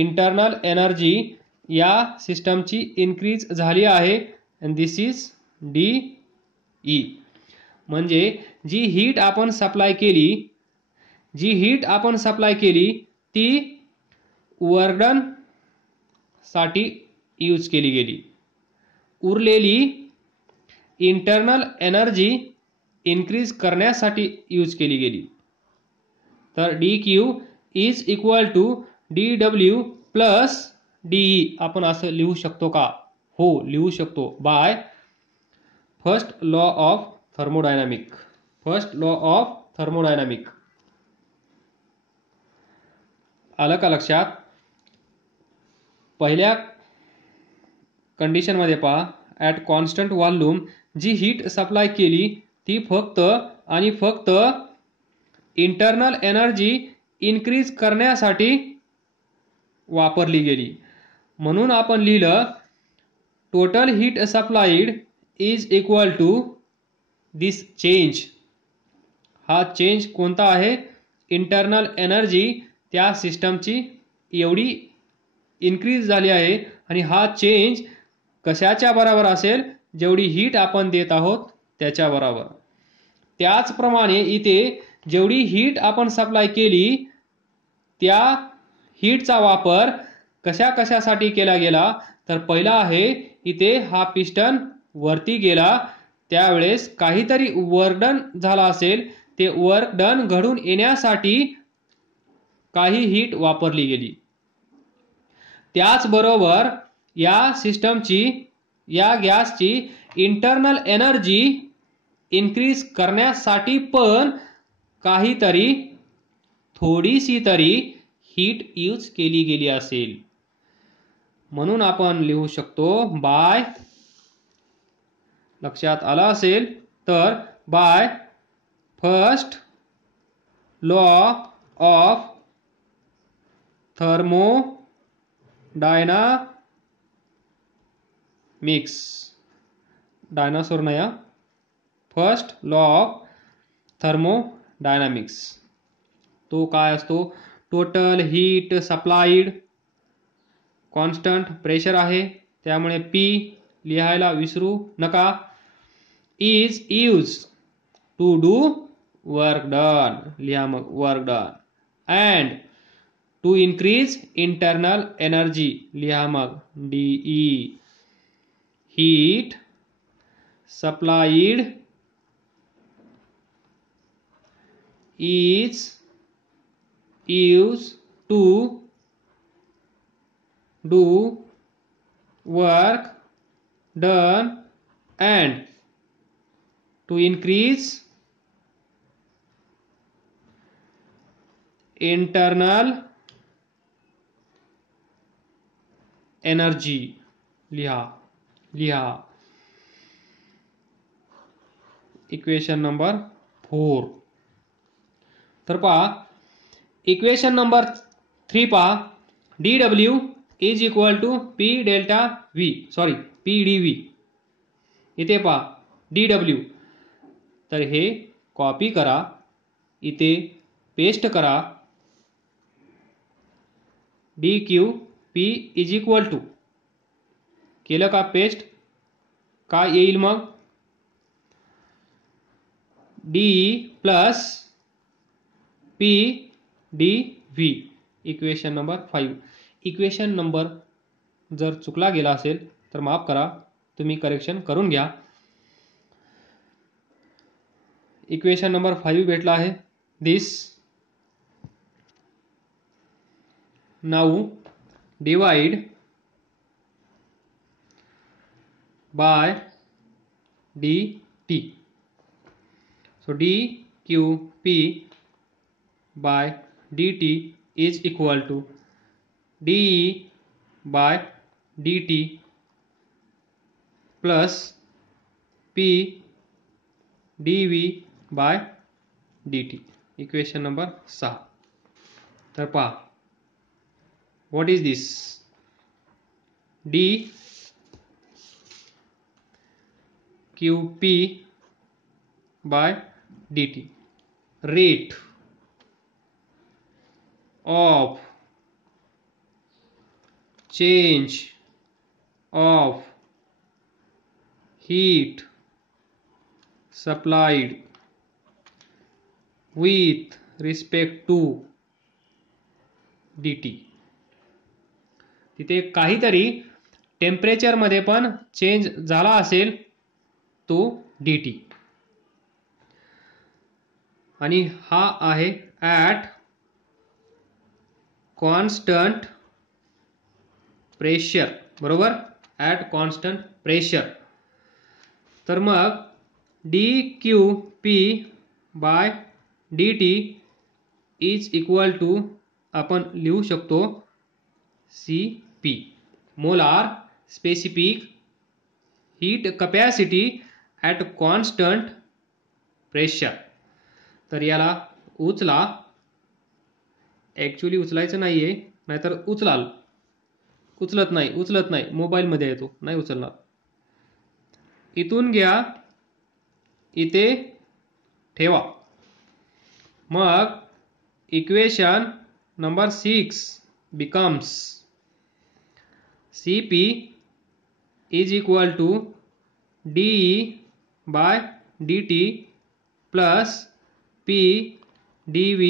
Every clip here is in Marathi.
इंटरनल एनर्जी या सिस्टमची इन्क्रीज झाली आहे and this is D E. म्हणजे जी हीट आपण सप्लाय केली ती वर्क डन साठी यूज केली गेली. उरलेली इंटरनल एनर्जी इन्क्रीज करण्यासाठी यूज केली गेली. तर D Q is equal to D W plus D E आपण असं लिहू शकतो का? हो, लिहू शकतो. By first law of thermodynamic. आलं का लक्षात? पहिल्या कंडिशनमध्ये पहा, ॲट कॉन्स्टंट व्हॉल्यूम जी हीट सप्लाय केली ती फक्त आणि फक्त इंटरनल एनर्जी इन्क्रीज करण्यासाठी वापरली गेली. म्हणून आपण लिहिलं total heat supplied is equal to this change. हा चेंज कोणता आहे? इंटरनल एनर्जी त्या सिस्टमची एवढी इन्क्रीज झाली आहे आणि हा चेंज कशाच्या बरोबर असेल? जेवढी हीट आपण देत आहोत त्याच्या बरोबर. त्याचप्रमाणे इथे जेवढी हीट आपण सप्लाय केली त्या हीटचा वापर कशासाठी केला गेला? तर पहिला आहे इथे हा पिस्टन वरती गेला त्यावेळेस काहीतरी वर्क डन झाला असेल. ते वर्क डन घडून येण्यासाठी काही हीट वापरली गेली. त्याचबरोबर या सिस्टमची या गॅसची इंटरनल एनर्जी इन्क्रीज करण्यासाठी पण काहीतरी थोडीशी तरी हीट यूज केली गेली असेल. म्हणून आपण लिहू शकतो बाय, लक्षात आला असेल तर, by first law of thermodynamics. Dinosaur नाही, फर्स्ट लॉ ऑफ थर्मोडायनामिक्स. तो काय असतो? Total heat supplied, constant pressure आहे त्यामुळे पी लिहायला विसरू नका, is use to do work done. लिहा मग work done. And to increase internal energy. लिहा मग D E. Heat supplied is used to do work done and to increase internal energy. लिहा. Equation number 4. तर पहा इक्वेशन नंबर 3 पहा, dw is equal to P delta V, sorry P D V. इथे पहा dw. तर हे कॉपी करा, इथे पेस्ट करा. dq p is equal to, केलं का पेस्ट? काय येईल मग? D plus P D V. Equation number 5. Equation number जर चुकला गेला असेल तर माफ करा, तुम्ही करेक्शन करून घ्या. इक्वेशन नंबर 5 भेटला आहे. This now divide by D T. So D Q P by dt is equal to dE by dt plus P dV by dt. Equation number 6. तर पहा, what is this? d qp by dt, rate of change of heat supplied with respect to dt. तिथे काहीतरी टेम्परेचरमध्ये पण चेंज झाला असेल तो dt. आणि हा आहे ॲट कॉन्स्टंट प्रेशर, बरोबर, ॲट कॉन्स्टंट प्रेशर. तर मग dQp by dt is equal to आपण लिहू शकतो Cp, molar specific heat capacity at constant pressure. तर याला उचला, ॲक्च्युली उचलायचं नाही आहे, नाहीतर उचलत नाही, मोबाईलमध्ये येतो, नाही उचलणार. इथून घ्या, इथे ठेवा. मग equation number 6 becomes Cp is equal to dE by dt plus P dV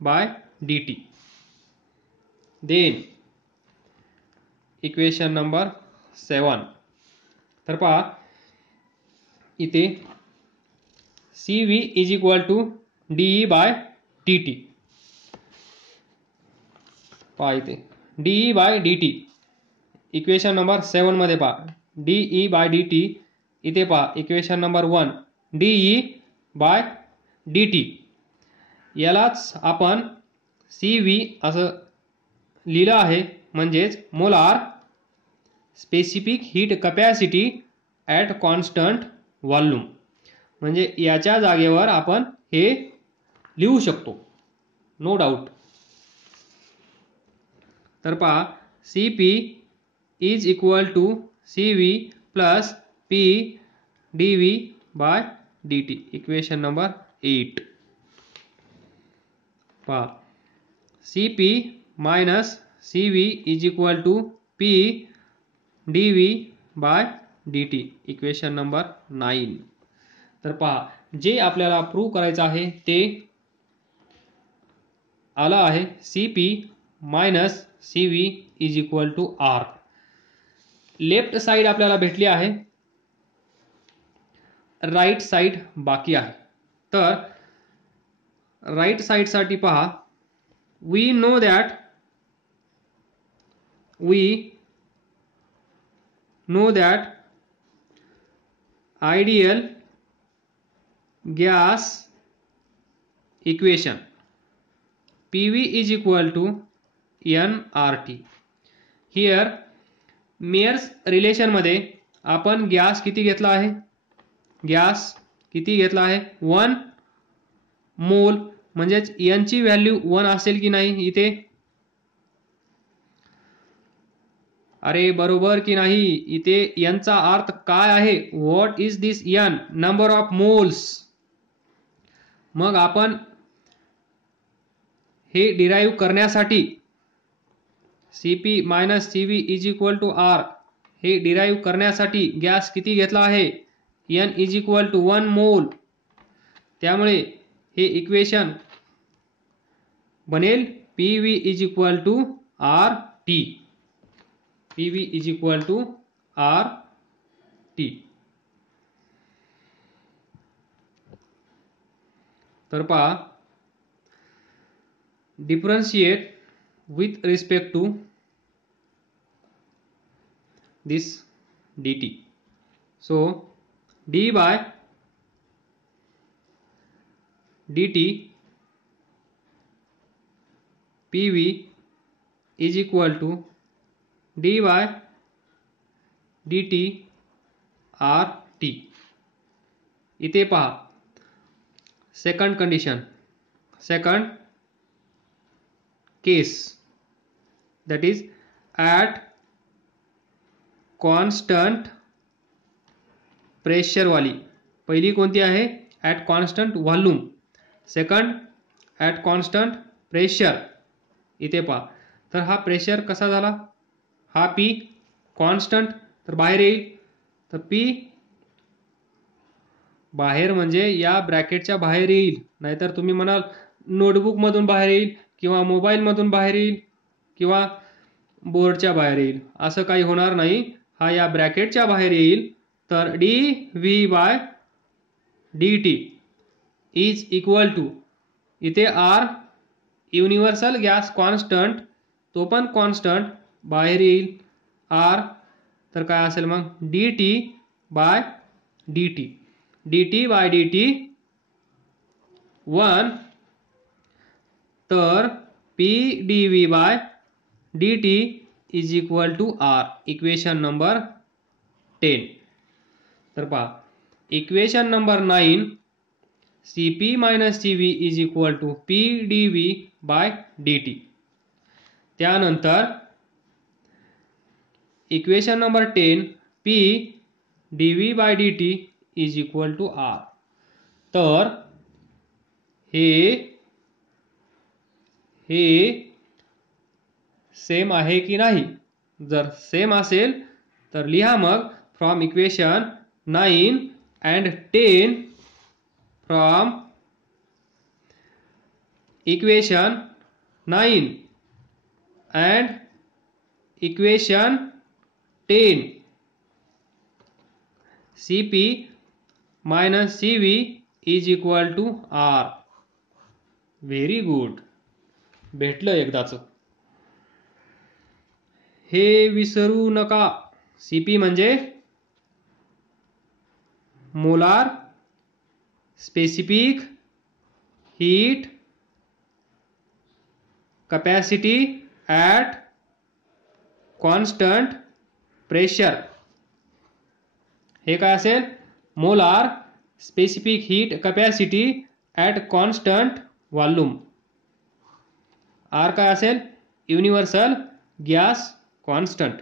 by dt. Then equation number 7. तर पहा इथे Cv is equal to dE by dt. पहा इथे dE by dt equation number 7 मध्ये पहा dE बाय dt. इथे पहा equation number 1 dE by dt. यालाच आपण Cv असं लिहिलं आहे, म्हणजेच molar specific heat capacity at constant volume. म्हणजे याच्या जागेवर आपण हे लिहू शकतो, नो डाऊट. तर पहा Cp is equal to Cv plus P dV by dt, equation number 8. पहा Cp minus Cv is equal to P dV by dt, equation number 9. तर पहा जे आपल्याला प्रूव्ह करायचं आहे ते आलं आहे. Cp minus Cv is equal to R. Left side आपल्याला भेटली आहे, राईट साइड बाकी आहे. तर राईट साइडसाठी पहा we know that ideal gas equation PV is equal to nRT. here Mayer's relation मध्ये आपण गॅस किती घेतला आहे, गॅस किती घेतला आहे 1 मोल, म्हणजेच n ची व्हॅल्यू 1 असेल की नाही इथे, अरे बरोबर की नाही. इथे n चा अर्थ काय आहे, what is this n, number of moles. मग आपण हे डिराइव्ह करण्यासाठी Cp minus Cv is equal to R हे डिराइव्ह करण्यासाठी गॅस किती घेतला आहे, n इज इक्वल टू 1 मोल. त्यामुळे हे इक्वेशन बनेल PV is equal to RT, PV is equal to RT. तर पहा differentiate with respect to this dt. so d by dt PV is equal to d by dt RT. इथे पहा second condition, second case, that is at constant pressure वाली. पहिली कोणती आहे, at constant volume. Second at constant pressure. इथे पहा तर हा प्रेशर कसा झाला, हा P कॉन्स्टंट, तर बाहेर येईल. तर P बाहेर म्हणजे या ब्रॅकेटच्या बाहेर येईल. नाहीतर तुम्ही म्हणाल नोटबुकमधून बाहेर येईल किंवा मोबाईलमधून बाहेर येईल किंवा बोर्डच्या बाहेर येईल, असं काही होणार नाही. हा या ब्रॅकेटच्या बाहेर येईल. तर dV/dt इज इक्वल टू, इथे R युनिव्हर्सल गॅस कॉन्स्टंट, तो पण कॉन्स्टंट बाहेर येईल R. तर काय असेल मग dt/dt, dt/dt 1, तर P dV/dt is equal to R. Equation number 10. तर पहा equation number 9, Cp - Cv is equal to P dV/dt. त्यानंतर equation number 10, P dV/dt is equal to R. तर हे सेम आहे की नाही? जर सेम असेल तर लिहा मग from equation 9 and 10, from equation 9 and equation 10, Cp - Cv is equal to R. Very good, भेटलं एकदाच. हे विसरू नका, Cp म्हणजे molar specific heat capacity at constant pressure. हे काय असेल? Molar specific heat capacity at constant volume. R काय असेल? Universal gas constant.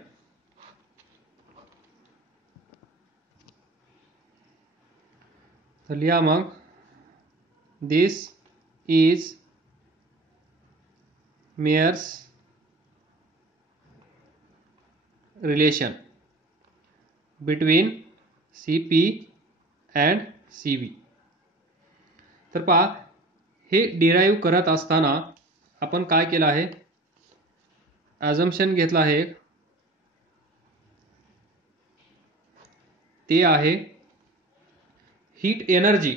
तर लिहा मग, this is Mayer's relation between Cp and Cv. तर पहा हे डिराईव्ह करत असताना आपण काय केलं आहे? ॲझम्पशन घेतला आहे, ते आहे heat energy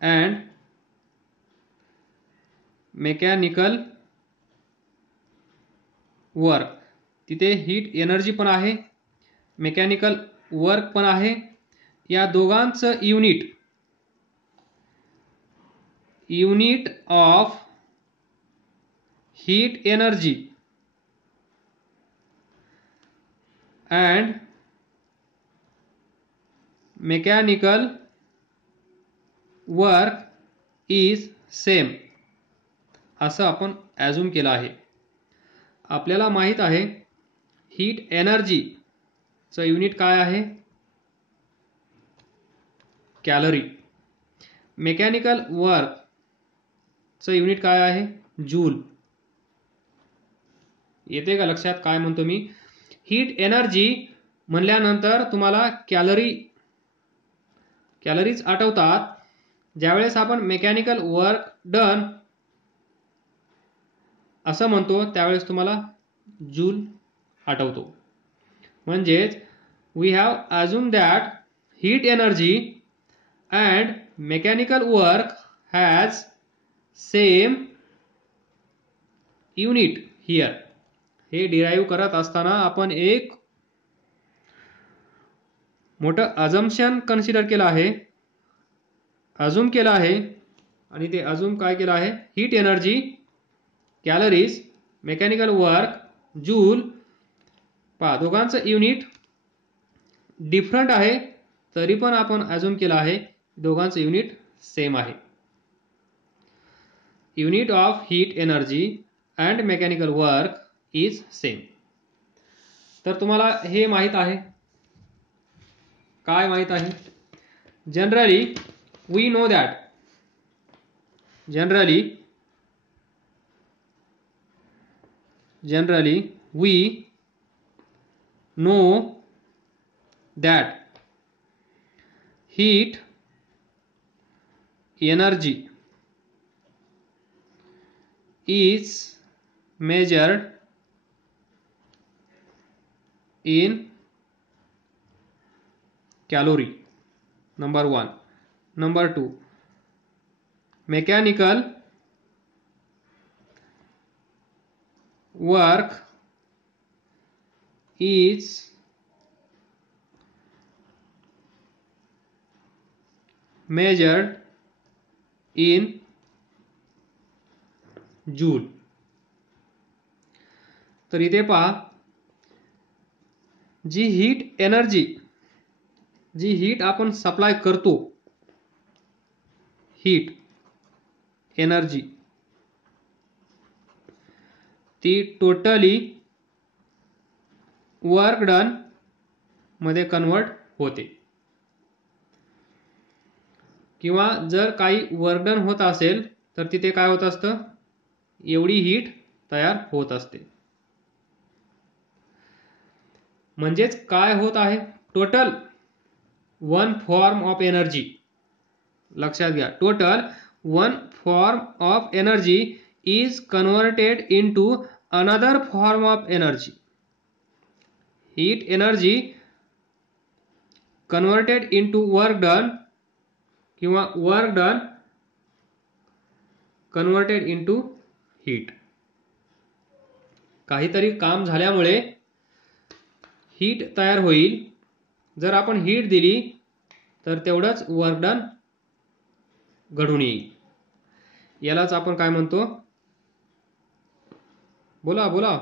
and mechanical work. तिथे हीट एनर्जी पण आहे, मेकॅनिकल वर्क पण आहे. या दोघांचं unit of heat energy and mechanical work is same, असं आपण ॲझ्युम केलं आहे. आपल्याला माहित आहे हीट एनर्जीचं युनिट काय आहे? कॅलरी. मेकॅनिकल वर्कचं युनिट काय आहे? जूल. येते का लक्षात काय म्हणतो मी? हीट एनर्जी म्हणल्यानंतर तुम्हाला कॅलरीज आठवतात. ज्यावेळेस आपण मेकॅनिकल वर्क डन असं म्हणतो त्यावेळेस तुम्हाला जूल आठवतो. म्हणजेच we have assume that heat energy and mechanical work has same unit here. हे डिराईव्ह करत असताना आपण एक मोठं अझम्पशन कन्सिडर केलं आहे, अज्युम केलं आहे. आणि ते अज्युम काय केलं आहे? Heat energy, calories, mechanical work, joule. पहा दोघांचं युनिट डिफरंट आहे, तरी पण आपण अज्युम केलं आहे दोघांचं युनिट सेम आहे. Unit of heat energy and mechanical work is same. तर तुम्हाला हे माहित आहे. काय माहित आहे? Generally we know that generally we know that heat energy is measured in calorie. Number 1. Number 2, mechanical work is measured in joule. तर इथे पहा, जी हीट एनर्जी, जी हीट आपण सप्लाय करतो, हीट एनर्जी ती टोटली वर्क डन मध्ये कन्वर्ट होते. किंवा जर काही वर्क डन होत असेल तर तिथे काय होत असतं, एवढी हीट तयार होत असते. म्हणजेच काय होत आहे, total one form of energy, लक्षात घ्या, total one form of energy is converted into another form of energy. Heat energy converted into work done किंवा work done converted into heat. काहीतरी काम झाल्यामुळे हीट तयार होईल. जर आपण हीट दिली तर तेवढंच वर्क डन घडून येईल. यालाच आपण काय म्हणतो, बोला बोला,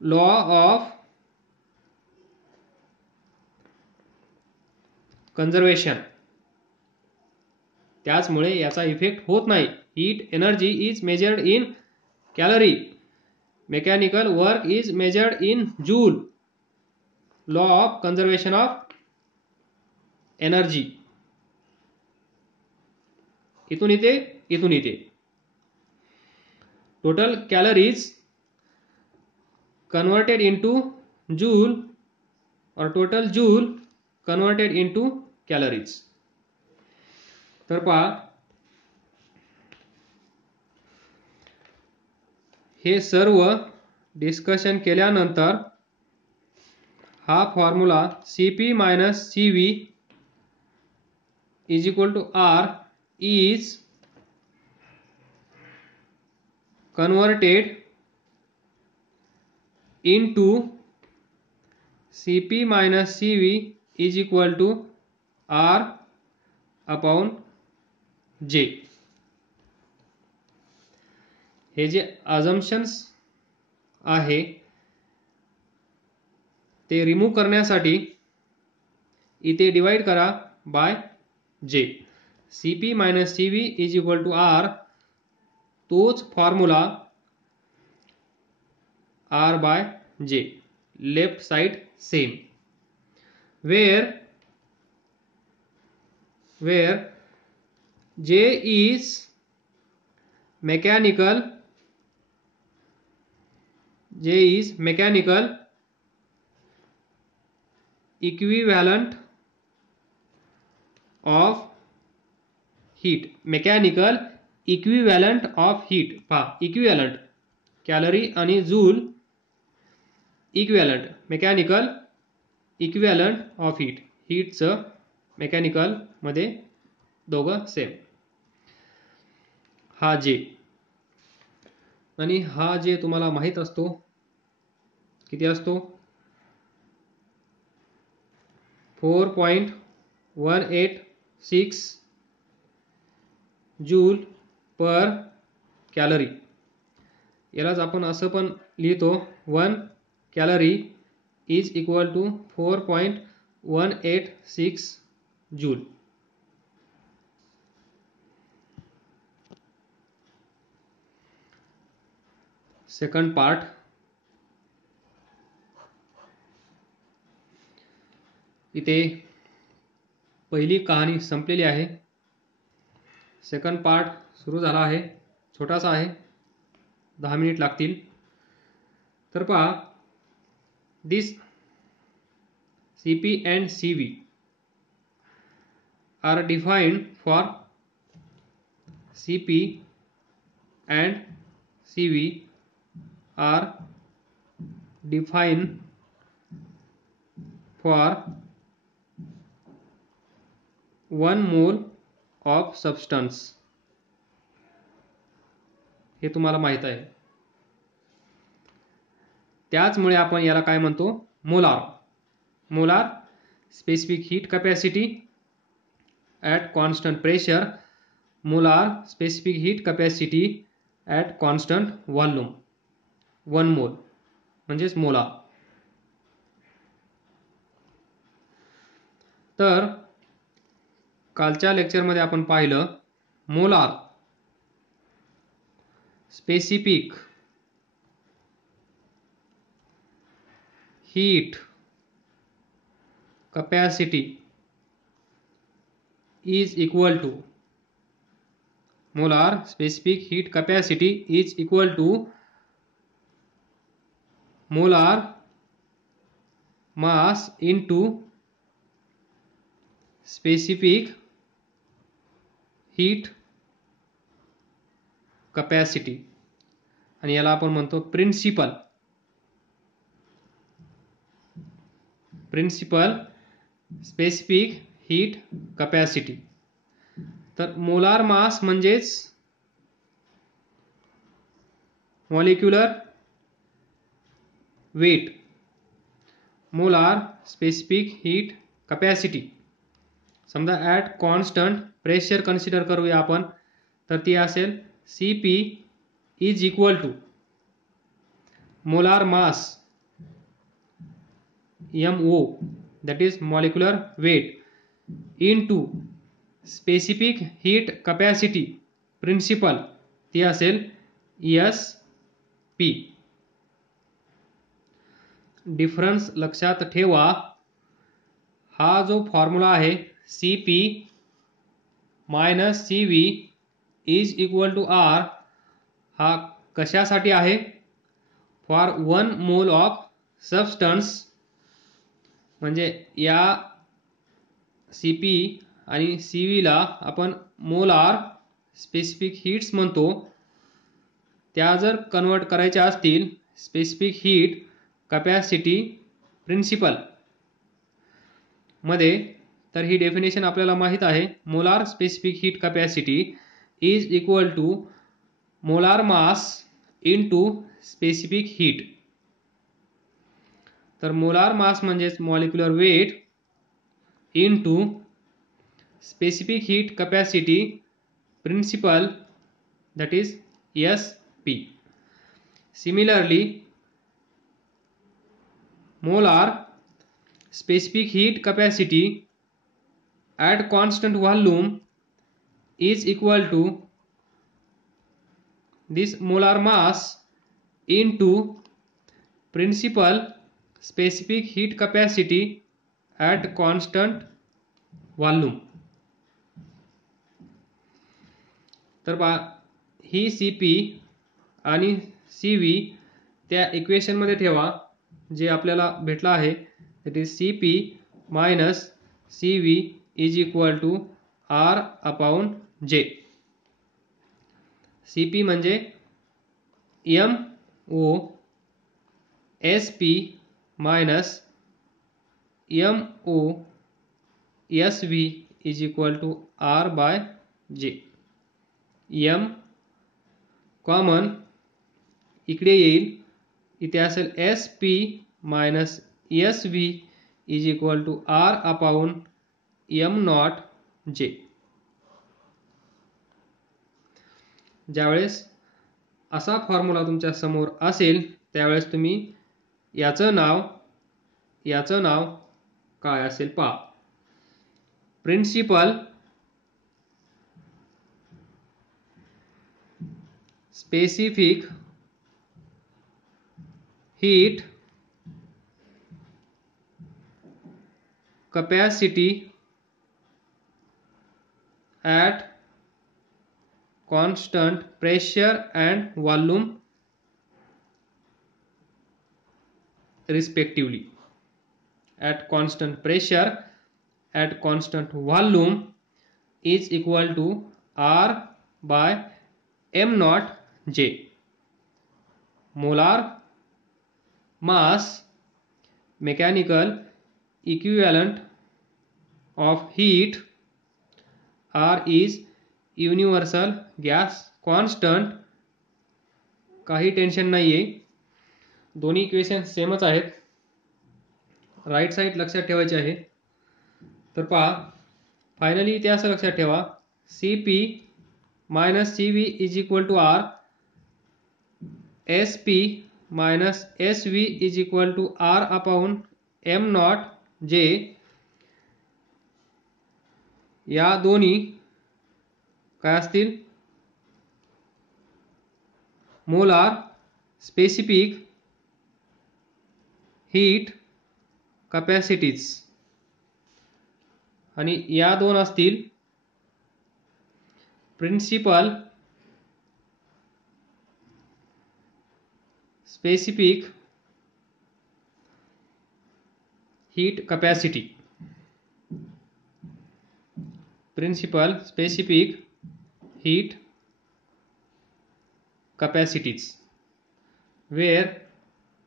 लॉ ऑफ कन्झर्वेशन. त्याचमुळे याचा इफेक्ट होत नाही. Heat energy is measured in calorie, mechanical work is measured in joule. Law of conservation of energy. इथून इथे total calories converted into joule और total joule converted into calories. तर पहा, हे सर्व डिस्कशन केल्यानंतर हा formula Cp minus Cv is equal to R is converted into Cp minus Cv is equal to R upon J. हे जे अजम्पशन्स आहे ते रिमूव्ह करण्यासाठी इथे डिवाइड करा by J. Cp minus Cv is equal to R, तोच formula R by J, left side same. where J is mechanical equivalent of heat. mechanical equivalent of heat. पहा, इक्विव्हॅलंट, कॅलरी आणि joule equivalent, mechanical equivalent of heat. हीटचं मेकॅनिकल मध्ये दोघं सेम. हा जे, आणि हा जे तुम्हाला माहित असतो किती असतो, 4.186 जूल पर कॅलरी. यालाच आपण असं पण लिहितो, 1 calorie is equal to 4.186 joule. Second part. इथे पहिली कहाणी संपलेली आहे. सेकंड पार्ट सुरू झाला आहे, छोटासा आहे, 10 मिनिट लागतील. तर पहा, दिस CP and CV are defined for CP and CV are defined for 1 mole of substance. हे तुम्हाला माहित आहे. त्याचमुळे आपण याला काय म्हणतो, molar. Molar specific heat capacity at constant pressure, molar specific heat capacity at constant volume. 1 मोल म्हणजेच मोलार. तर कालच्या लेक्चरमध्ये आपण पाहिलं molar specific heat capacity is equal to molar specific heat capacity is equal to molar mass into specific heat capacity. आणि याला आपण म्हणतो प्रिन्सिपल स्पेसिफिक हीट कॅपॅसिटी. तर मोलार मास म्हणजेच molecular weight, molar specific heat capacity. समजा ॲट कॉन्स्टंट प्रेशर कन्सिडर करूया आपण, तर ती असेल CP is equal to molar mass MO, that is molecular weight, into specific heat capacity principle, ती असेल SP. डिफरन्स लक्षात ठेवा. हा जो फॉर्म्युला आहे CP minus CV is equal to R, हा कशासाठी आहे, फॉर 1 मोल ऑफ सबस्टन्स. म्हणजे या CP आणि CV ला आपण मोलार स्पेसिफिक हीट्स म्हणतो. त्या जर कन्वर्ट करायच्या असतील स्पेसिफिक हीट कॅपॅसिटी प्रिन्सिपल मध्ये, तर ही डेफिनेशन आपल्याला माहित आहे. Molar specific heat capacity is equal to molar mass into specific heat. तर मोलार मास म्हणजेच molecular weight into specific heat capacity principal, that is SP. Similarly, molar specific heat capacity at constant volume is equal to this molar mass into principal specific heat capacity at constant volume. तर पहा, ही CP आणि CV त्या इक्वेशन मध्ये ठेवा जे आपल्याला भेटला आहे. That is CP minus CV is equal to R upon J. CP म्हणजे MO SP minus MO SV is equal to R by J. M common इकडे येईल, इथे असेल SP minus SV is equal to R upon M naught J. ज्यावेळेस असा फॉर्म्युला तुमच्या समोर असेल त्यावेळेस तुम्ही याचं नाव काय असेल पहा. Principal specific heat capacity at constant pressure and volume respectively. At constant pressure, at constant volume is equal to R by m naught J. Molar mass, mechanical equivalent of heat, R is universal gas constant. काही टेन्शन नाही आहे, दोन्ही इक्वेशन सेमच आहेत. राईट साईड लक्षात ठेवायची आहे. तर पहा, फायनली इथे असं लक्षात ठेवा, CP minus CV is equal to R, SP minus SV is equal to R upon m naught J. या दोन्ही काय असतील, मोलार स्पेसिफिक हीट कॅपॅसिटीज, आणि या दोन असतील principal specific heat capacity. Principal specific heat capacities, where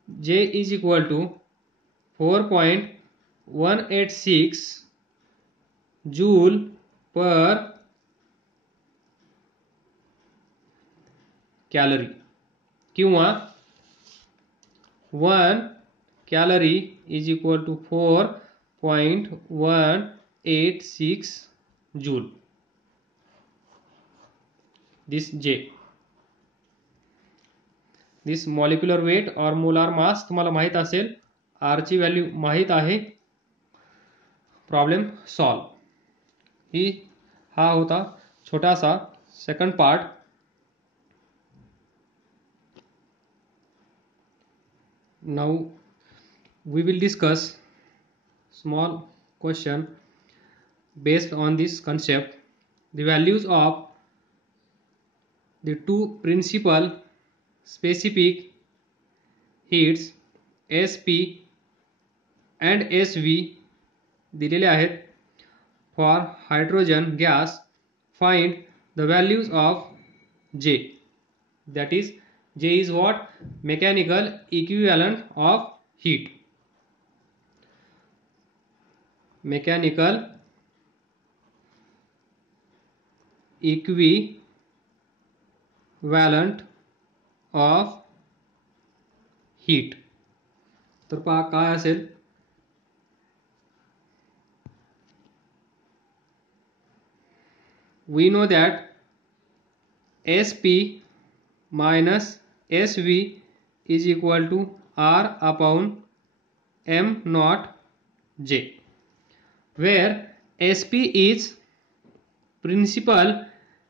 J is equal to 4.186 joule per calorie, किंवा 1 calorie is equal to 4.186 joule. This J, this molecular weight और मोलार मास तुम्हाला माहित असेल, आर ची व्हॅल्यू माहित आहे. Problem solve. हा होता छोटासा second part. Now we will discuss small question based on this concept. The values of the two principal specific heats SP and SV दिलेले आहेत. For hydrogen gas, find the values of J. That is, J is what? Mechanical equivalent of heat. Mechanical equivalent of heat. तर पहा काय असेल, we know that SP minus SV is equal to R upon m naught J, where SP is principal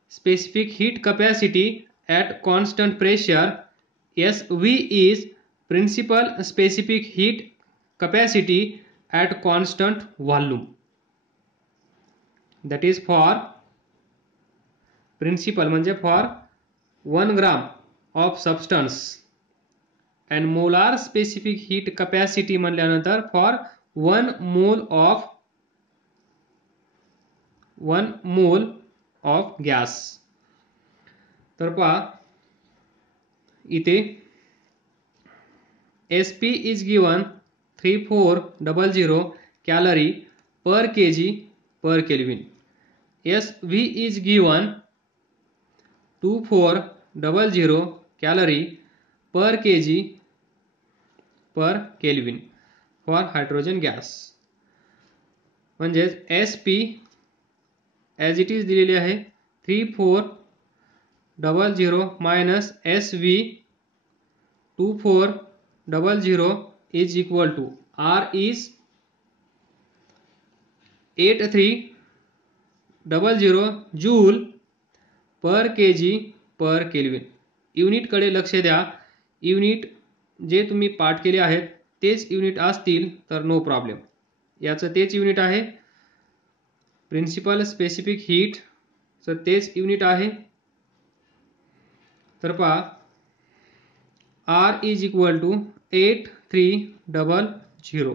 specific heat capacity at constant pressure, SV is principal specific heat capacity at constant volume. That is for principal म्हणजे for 1 gram of substance, and molar specific heat capacity म्हणल्यानंतर for 1 mole of gas. तर पहा इथे SP is given 3400 calorie per kg per Kelvin. SV is given 2400 calorie per kg per Kelvin for hydrogen gas. म्हणजेच SP as it is दिलेली आहे 3400 minus SV 2400 is equal to R is 8300 joule per kg per Kelvin. Unit कडे लक्ष द्या. युनिट जे तुम्ही पाठ केले आहेत तेच युनिट असतील तर नो प्रॉब्लेम. याचं तेच युनिट आहे. प्रिन्सिपल स्पेसिफिक हीट चं तेच युनिट आहे. तर पहा R is equal to 8300.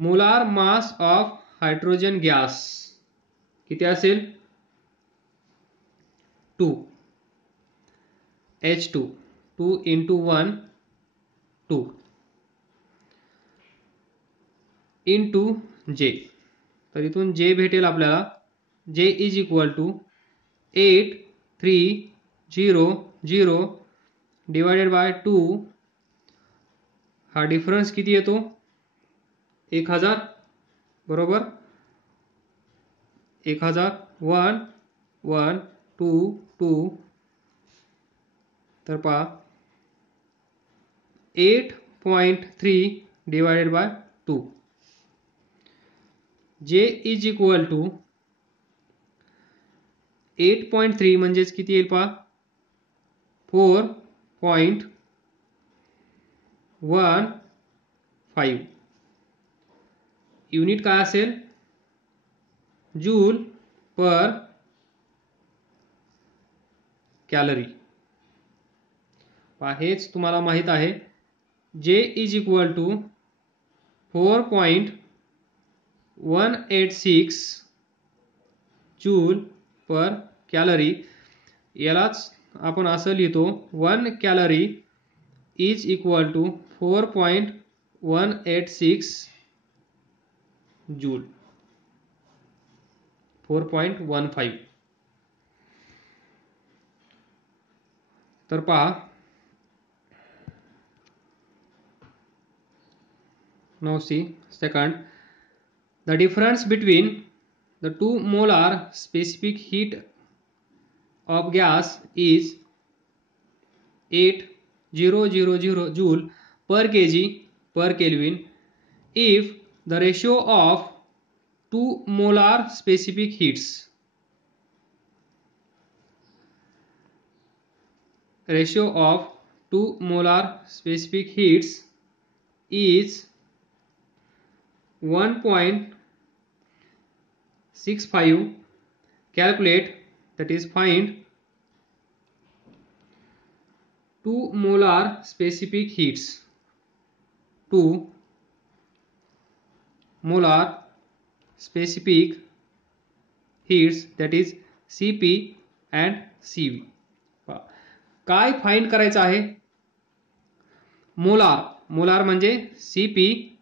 Molar mass of hydrogen gas किती असेल? 2 H2 2 into 1 2 into J. तर इथून J भेटेल आपल्याला. J is equal to 8300 divided by 2. हा डिफरन्स किती येतो? 1000 बरोबर. 1000 1 1 2 2. तर पहा 8.3 divided by 2. J is equal to 8.3 म्हणजेच किती येईल पहा? 4.15. युनिट काय असेल? Joule per calorie. हेच तुम्हाला माहित आहे. J is equal to 4.186 joule per calorie. यालाच आपण असं लिहितो 1 calorie is equal to 4.186 joule. 4.15. तर पहा now see second, the difference between the two molar specific heat of gas is 8000 joule per kg per Kelvin if the ratio of two molar specific heats is 1.65. calculate, that is find, 2 molar specific heats. 2 molar specific heats, that is CP and CV. काय फाइंड करायचं आहे? मोलार म्हणजे CP